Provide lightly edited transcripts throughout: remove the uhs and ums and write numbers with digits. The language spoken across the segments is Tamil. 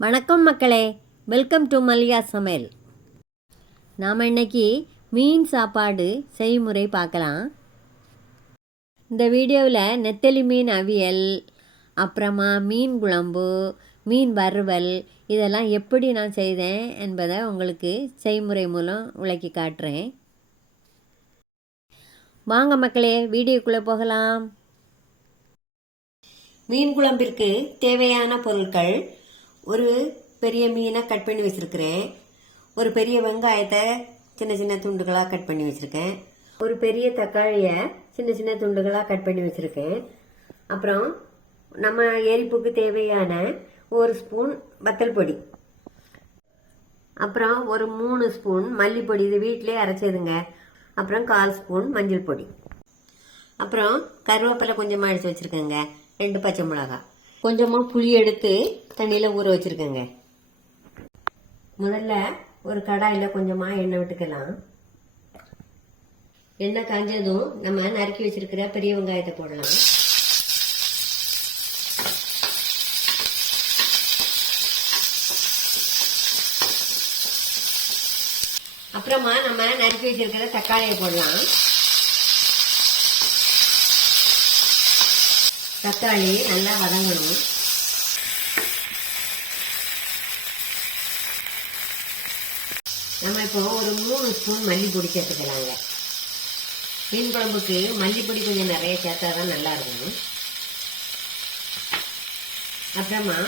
வணக்கம் மக்களே, வெல்கம் டு மல்லிகா சமையல். நாம் இன்னைக்கு மீன் சாப்பாடு செய்முறை பார்க்கலாம். இந்த வீடியோவில் நெத்தலி மீன் அவியல், அப்புறமா மீன் குழம்பு, மீன் வறுவல் இதெல்லாம் எப்படி நான் செய்தேன் என்பதை உங்களுக்கு செய்முறை மூலம் விளக்கி காட்டுறேன். வாங்க மக்களே, வீடியோக்குள்ளே போகலாம். மீன் குழம்பிற்கு தேவையான பொருட்கள்: ஒரு பெரிய மீனை கட் பண்ணி வச்சுருக்கிறேன், ஒரு பெரிய வெங்காயத்தை சின்ன சின்ன துண்டுகளாக கட் பண்ணி வச்சுருக்கேன், ஒரு பெரிய தக்காளியை சின்ன சின்ன துண்டுகளாக கட் பண்ணி வச்சுருக்கேன், அப்புறம் நம்ம எரிப்புக்கு தேவையான ஒரு ஸ்பூன் வத்தல் பொடி, அப்புறம் ஒரு 3 ஸ்பூன் மல்லிப்பொடி, இது வீட்டிலே அரைச்சதுங்க, அப்புறம் 1/4 ஸ்பூன் மஞ்சள் பொடி, அப்புறம் கருவேப்பிலை கொஞ்சமாக அடித்து வச்சுருக்கேங்க, 2 பச்சை மிளகாய், கொஞ்சமாக புளி எடுத்து தண்ணியில் ஊற வச்சுருக்கேங்க. முதல்ல ஒரு கடாயில் கொஞ்சமாக எண்ணெய் விட்டுக்கலாம். எண்ணெய் காஞ்சதும் நம்ம நறுக்கி வச்சிருக்கிற பெரிய வெங்காயத்தை போடலாம். அப்புறமா நம்ம நறுக்கி வச்சிருக்கிற தக்காளியை போடலாம். தக்காளி நல்லா வதங்கணும். நம்ம இப்போ ஒரு 3 ஸ்பூன் மல்லிப்பொடி சேர்த்துக்கலாங்க. மீன் குழம்புக்கு மல்லிப்பொடி கொஞ்சம் நிறைய சேர்த்தா தான் நல்லா இருக்கும். அப்புறமா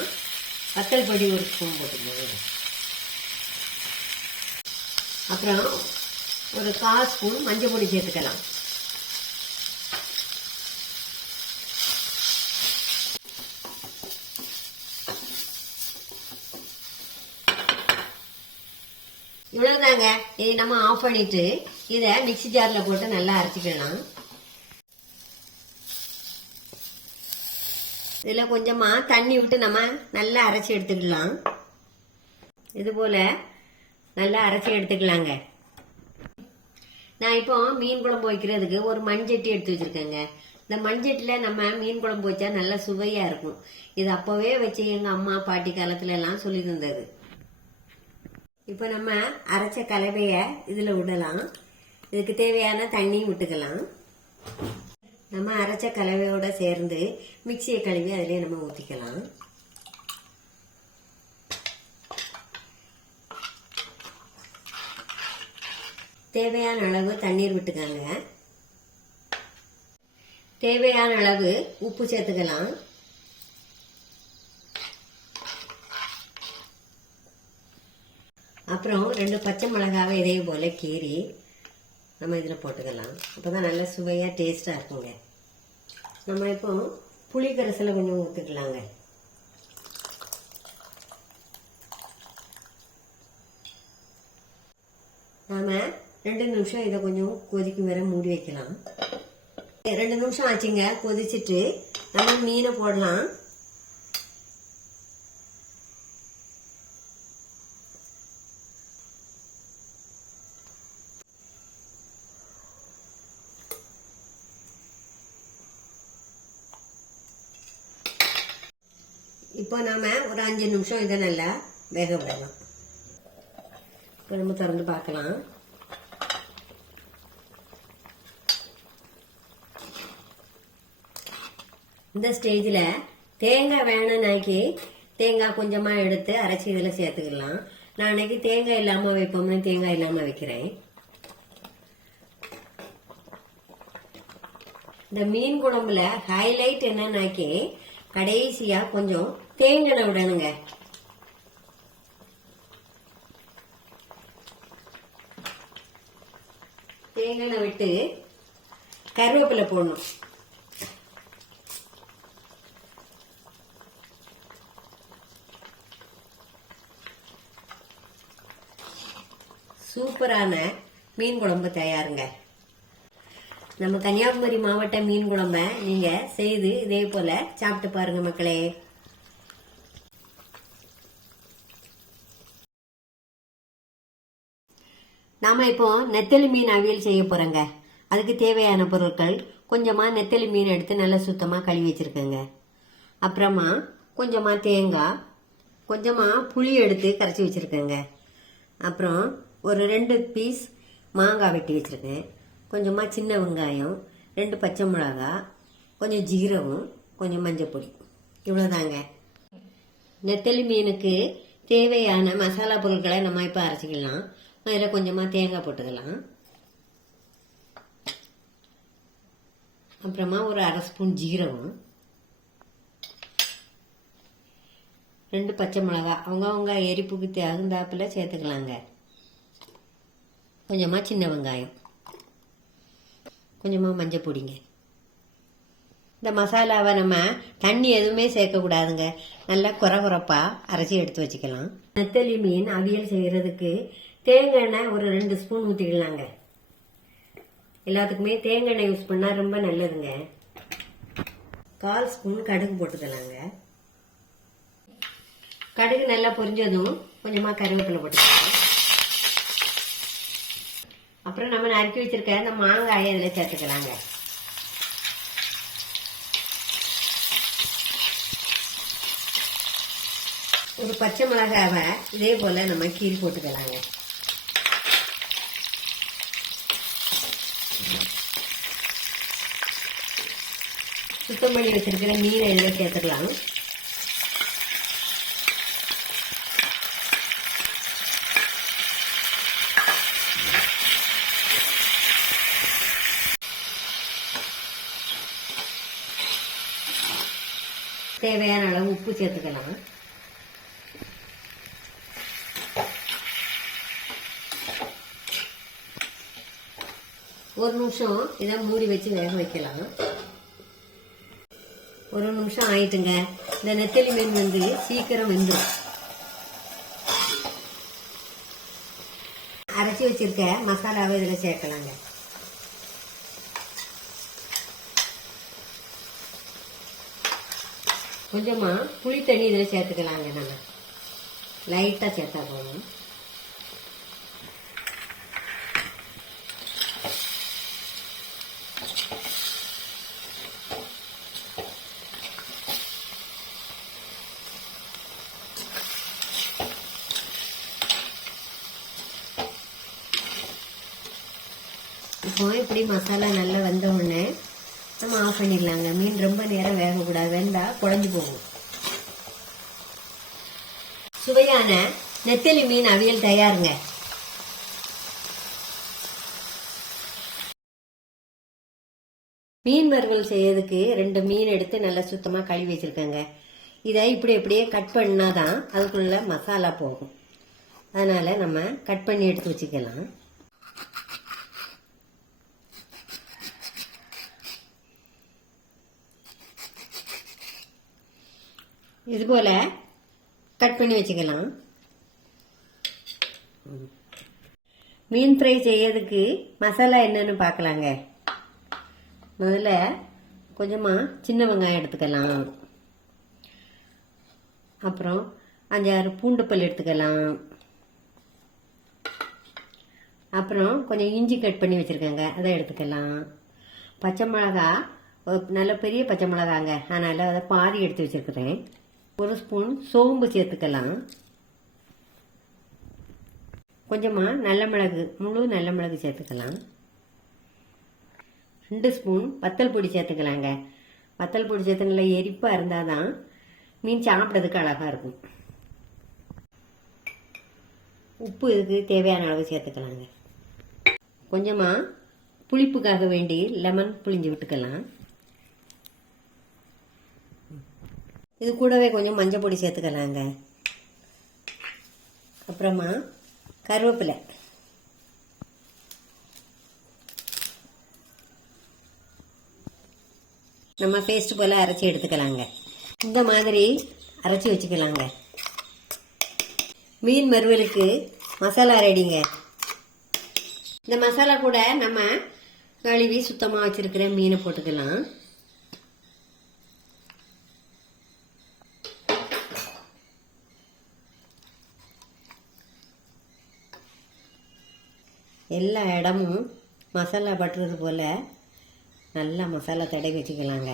வத்தல் பொடி ஒரு ஸ்பூன் போட்டுக்கோங்க. அப்புறம் ஒரு 1/4 ஸ்பூன் மஞ்சள் பொடி சேர்த்துக்கலாம். இவ்வளவுதாங்க. இதை நம்ம ஆஃப் பண்ணிட்டு இதை மிக்ஸி ஜார்ல போட்டு நல்லா அரைச்சிக்கலாம். இதுல கொஞ்சமா தண்ணி விட்டு நம்ம நல்லா அரைச்சி எடுத்துக்கலாம். இது போல நல்லா அரைச்சி எடுத்துக்கலாங்க. நான் இப்போ மீன் குழம்பு வைக்கிறதுக்கு ஒரு மண்சட்டி எடுத்து வச்சிருக்கேங்க. இந்த மண்சட்டில நம்ம மீன் குழம்பு வச்சா நல்லா சுவையா இருக்கும். இது அப்பவே வச்சு எங்க அம்மா பாட்டி காலத்துல எல்லாம் சொல்லி தந்தது. இப்போ நம்ம அரைச்ச கலவைய இதுல விடலாம். இதுக்கு தேவையான தண்ணி விட்டுக்கலாம். நம்ம அரைச்ச கலவையோட சேர்ந்து மிக்சியை கழுவி அதிலே நம்ம ஊற்றிக்கலாம். தேவையான அளவு தண்ணீர் விட்டுக்காங்க. தேவையான அளவு உப்பு சேர்த்துக்கலாம். அப்புறம் 2 பச்சை மிளகாவை இதே போல கீறி நம்ம இதில் போட்டுக்கலாம். அப்போதான் நல்லா சுவையாக டேஸ்டாக இருக்குங்க. நம்ம இப்போ புளி கரைசலை கொஞ்சம் ஊற்றிக்கலாங்க. நாம் 2 நிமிஷம் இதை கொஞ்சம் கொதிக்கும் வரை மூடி வைக்கலாம். 2 நிமிஷம் ஆச்சுங்க. கொதிச்சுட்டு நம்ம மீனை போடலாம். இப்போ நாம ஒரு 5 நிமிஷம் இதை நல்லா வேக விடலாம். இப்போ நம்ம திறந்து பார்க்கலாம். இந்த ஸ்டேஜில் தேங்காய் வேணும்னாக்கி தேங்காய் கொஞ்சமாக எடுத்து அரைச்சி இதில் சேர்த்துக்கலாம். நான் அன்னைக்கு தேங்காய் இல்லாமல் வைப்போம்னு தேங்காய் இல்லாமல் வைக்கிறேன். இந்த மீன் குழம்புல ஹைலைட் என்னன்னாக்கி கடைசியா கொஞ்சம் தேங்காய் விடணுங்க. தேங்காய் விட்டு கருவேப்பிலை போடணும். சூப்பரான மீன் குழம்பு தயாருங்க. நம்ம கன்னியாகுமரி மாவட்ட மீன் குழம்ப நீங்க செய்து இதே போல சாப்பிட்டு பாருங்க மக்களே. நாம இப்போ நெத்தலி மீன் அவியல் செய்ய போறோங்க. அதுக்கு தேவையான பொருட்கள்: கொஞ்சமா நெத்தலி மீன் எடுத்து நல்லா சுத்தமா கழுவி வச்சிருக்கேங்க. அப்புறமா கொஞ்சமா தேங்காய், கொஞ்சமாக புளி எடுத்து கரைச்சி வச்சுருக்கேங்க. அப்புறம் ஒரு 2 பீஸ் மாங்காய் வெட்டி வச்சுருக்கேன். கொஞ்சமாக சின்ன வெங்காயம், 2 பச்சை மிளகா, கொஞ்சம் ஜீரகம், கொஞ்சம் மஞ்சள் பொடி. இவ்வளோதாங்க. நெத்தலி மீனுக்கு தேவையான மசாலா பொருட்களை நம்ம இப்போ அரைச்சிக்கலாம். அதில் கொஞ்சமாக தேங்காய் போட்டுக்கலாம். அப்புறமா ஒரு 1/2 ஸ்பூன் ஜீரகம், 2 பச்சை மிளகா அவங்க எரிப்புக்கு தகுந்தாப்பில் சேர்த்துக்கலாங்க. கொஞ்சமாக சின்ன வெங்காயம், கொஞ்சமாக மஞ்சள் பொடிங்க. இந்த மசாலாவை நம்ம தண்ணி எதுவுமே சேர்க்கக்கூடாதுங்க. நல்லா குறப்பாக அரைச்சி எடுத்து வச்சுக்கலாம். நெத்தலி மீன் அவியல் செய்கிறதுக்கு தேங்காய் எண்ணெய் ஒரு 2 ஸ்பூன் ஊற்றிக்கலாங்க. எல்லாத்துக்குமே தேங்காய் எண்ணெய் யூஸ் பண்ணால் ரொம்ப நல்லதுங்க. 1/4 ஸ்பூன் கடுகு போட்டுக்கலாங்க. கடுகு நல்லா பொரிஞ்சதும் கொஞ்சமாக கருவேப்பிலை போட்டுக்கலாம். அப்புறம் நம்ம நறுக்கி வச்சிருக்க இந்த மாங்காயை இதில் சேர்த்துக்கலாங்க. ஒரு பச்சை மிளகாவை இதே போல் நம்ம கீறி போட்டுக்கலாங்க. சுத்தம் பண்ணி வச்சிருக்கிற மீனை இதில் சேர்த்துக்கலாம். தேவையான அளவு உப்பு சேர்த்துக்கலாம். ஒரு நிமிஷம் இதை மூடி வச்சு வேக வைக்கலாம். ஒரு நிமிஷம் ஆயிட்டுங்க. இந்த நெத்தலி மீன் சீக்கிரம் வெந்துடும். அரைச்சி வச்சிருக்க மசாலாவை இதில் சேர்க்கலாங்க. கொஞ்சமா புளி தண்ணி இதில் சேர்த்துக்கலாங்க. நம்ம லைட்டாக சேர்த்தா போதும். இப்போ இப்படி மசாலா நல்லா வந்த உடனே நம்ம ஆஃப் பண்ணிடலாங்க. மீன் ரொம்ப நேரம் வேகக்கூடாது, வெந்தா குழஞ்சு போகும். சுவையான நெத்தலி மீன் அவியல் தயாருங்க. மீன் வறுவல் செய்யறதுக்கு 2 மீன் எடுத்து நல்லா சுத்தமாக கழுவி வச்சிருக்கேங்க. இதை இப்படியே கட் பண்ணாதான் அதுக்குள்ள மசாலா போகும். அதனால நம்ம கட் பண்ணி எடுத்து வச்சுக்கலாம். இது போல கட் பண்ணி வச்சுக்கலாம். மீன் ஃப்ரை செய்யறதுக்கு மசாலா என்னன்னு பார்க்கலாங்க. முதல்ல கொஞ்சமாக சின்ன வெங்காயம் எடுத்துக்கலாம். அப்புறம் 5-6 பூண்டு பல் எடுத்துக்கலாம். அப்புறம் கொஞ்சம் இஞ்சி கட் பண்ணி வச்சுருக்கேங்க, அதை எடுத்துக்கலாம். பச்சை மிளகா நல்ல பெரிய பச்சை மிளகாங்க, அதனால் அதை பாதி எடுத்து வச்சுருக்கிறேன். 1 ஸ்பூன் சோம்பு சேர்த்துக்கலாம். கொஞ்சமாக நல்ல மிளகு, முழு நல்ல மிளகு சேர்த்துக்கலாம். 2 ஸ்பூன் வத்தல் பொடி சேர்த்துக்கலாங்க. வத்தல் பொடி சேர்த்து நல்லா எரிப்பாக இருந்தால் தான் மீன் சாப்பிட்றதுக்கு அழகாக இருக்கும். உப்பு இதுக்கு தேவையான அளவு சேர்த்துக்கலாங்க. கொஞ்சமாக புளிப்புக்காக வேண்டி லெமன் புளிஞ்சு விட்டுக்கலாம். இது கூடவே கொஞ்சம் மஞ்சள் பொடி சேர்த்துக்கலாங்க. அப்புறமா கருவேப்பிலை, நம்ம பேஸ்ட் போல் அரைச்சி எடுத்துக்கலாங்க. இந்த மாதிரி அரைச்சி வச்சுக்கலாங்க. மீன் வறுவலுக்கு மசாலா ரெடிங்க. இந்த மசாலா கூட நம்ம கழுவி சுத்தமாக வச்சுருக்கிற மீனை போட்டுக்கலாம். எல்லா இடமும் மசாலா பட்டுறது போல் நல்லா மசாலா தடவி வச்சுக்கலாங்க.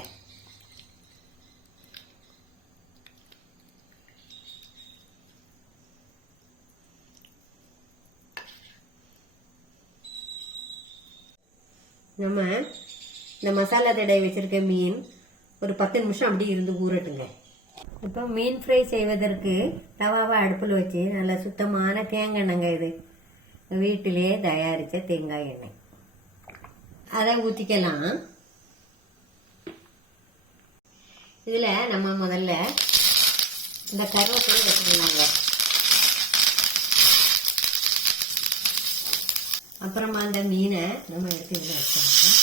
நம்ம இந்த மசாலா தடவை வச்சுருக்க மீன் ஒரு 10 நிமிஷம் அப்படி இருந்து ஊறட்டுங்க. இப்போ மீன் ஃப்ரை செய்வதற்கு தவாவை அடுப்பில் வச்சு நல்ல சுத்தமான தேங்காய் எண்ணெய்ங்க, இது வீட்டிலே தயாரித்த தேங்காய் எண்ணெய், அதை ஊற்றிக்கலாம். இதில் நம்ம முதல்ல இந்த கருவேப்பிலை வச்சுக்கலாங்க. அப்புறமா அந்த மீனை நம்ம எடுத்து இதில் வச்சுக்கோங்க.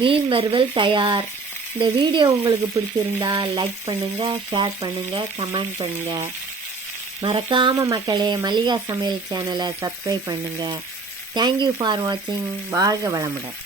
மீன் வறுவல் தயார். இந்த வீடியோ உங்களுக்கு பிடிச்சிருந்தா லைக் பண்ணுங்கள், ஷேர் பண்ணுங்கள், கமெண்ட் பண்ணுங்கள். மறக்காமல் மக்களே மல்லிகா சமையல் சேனலை சப்ஸ்கிரைப் பண்ணுங்கள். தேங்க்யூ ஃபார் வாட்சிங். வாழ்க வளமுடன்.